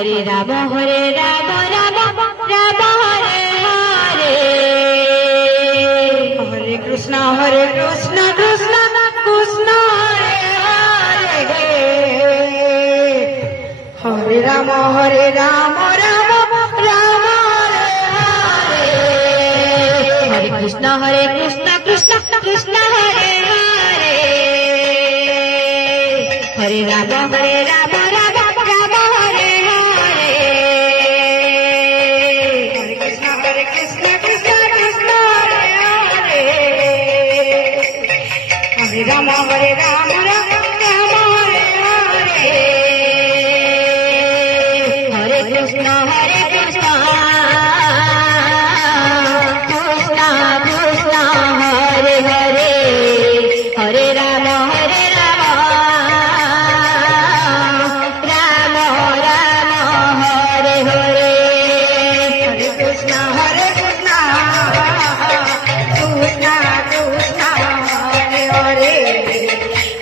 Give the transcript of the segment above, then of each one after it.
Hare Ram Ram Ram Hare Hare. Hare Krishna Krishna Krishna Hare Hare. Hare Ram Ram Ram Hare Hare. Hare Krishna Krishna Krishna Hare Hare. Hare Ram Ram Ram Ram Hare Hare. Hare Krishna Krishna Krishna Hare Hare. Hare Ram Ram Ram Hare Hare. Hare Krishna Krishna Krishna Hare Hare. Hare Ram Ram Ram Hare Hare. Hare Krishna Krishna Krishna Hare Hare. Hare Ram Ram Ram Hare Hare. Hare Krishna Krishna Krishna Hare Hare.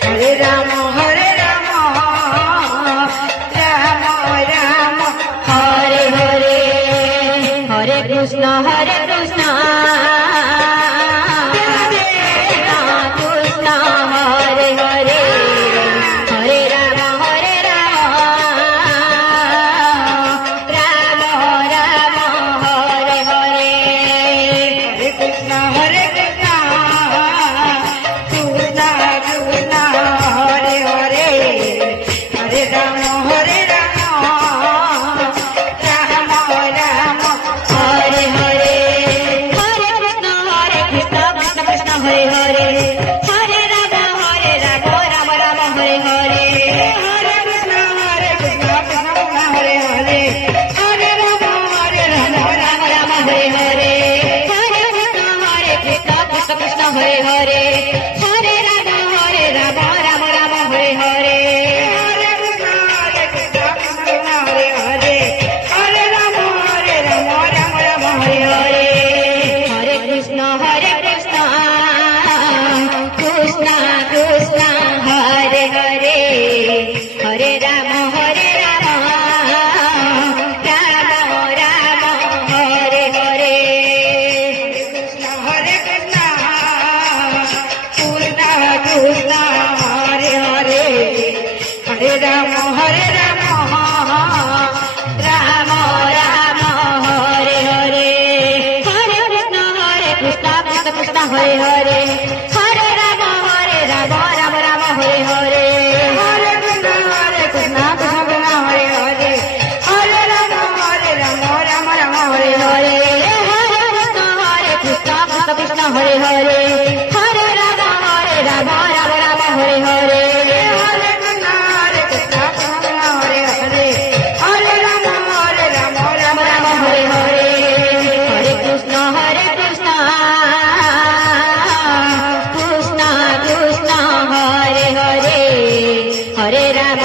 Hare Ram Ram Ram Hare Hare. Hare Krishna Krishna Krishna Hare Hare. Hare Ram Ram Ram Hare Hare. Hare Krishna Krishna Krishna Hare Hare. Hare Ram Ram Ram Hare Hare. Hare Krishna Krishna Krishna Hare Hare. Hare Ram Ram Ram Hare Hare. Hare Krishna Krishna Krishna Hare Hare. Hare Ram Ram Ram Hare Hare. Hare Krishna Krishna Krishna Hare Hare. Hare Ram Ram Ram Hare Hare. Hare Krishna Krishna Krishna Hare Hare. Hare Ram Ram Ram Hare Hare. Krishna Krishna Krishna Krishna Hare Hare. Hare Ram Ram Ram Hare Hare. Hare Krishna Krishna Krishna Hare Hare. Hare Ram Ram Ram Hare Hare. Hare Krishna Krishna Krishna Hare Hare. Hare Ram Ram Ram Hare Hare. Hare Krishna Krishna Krishna Hare Hare. Hare Ram Ram Ram Hare Hare. Hare Krishna Krishna Krishna Hare Hare. Hare Ram Ram Hare Hare. Hare Krishna Krishna Krishna Krishna Hare Hare. Hare Ram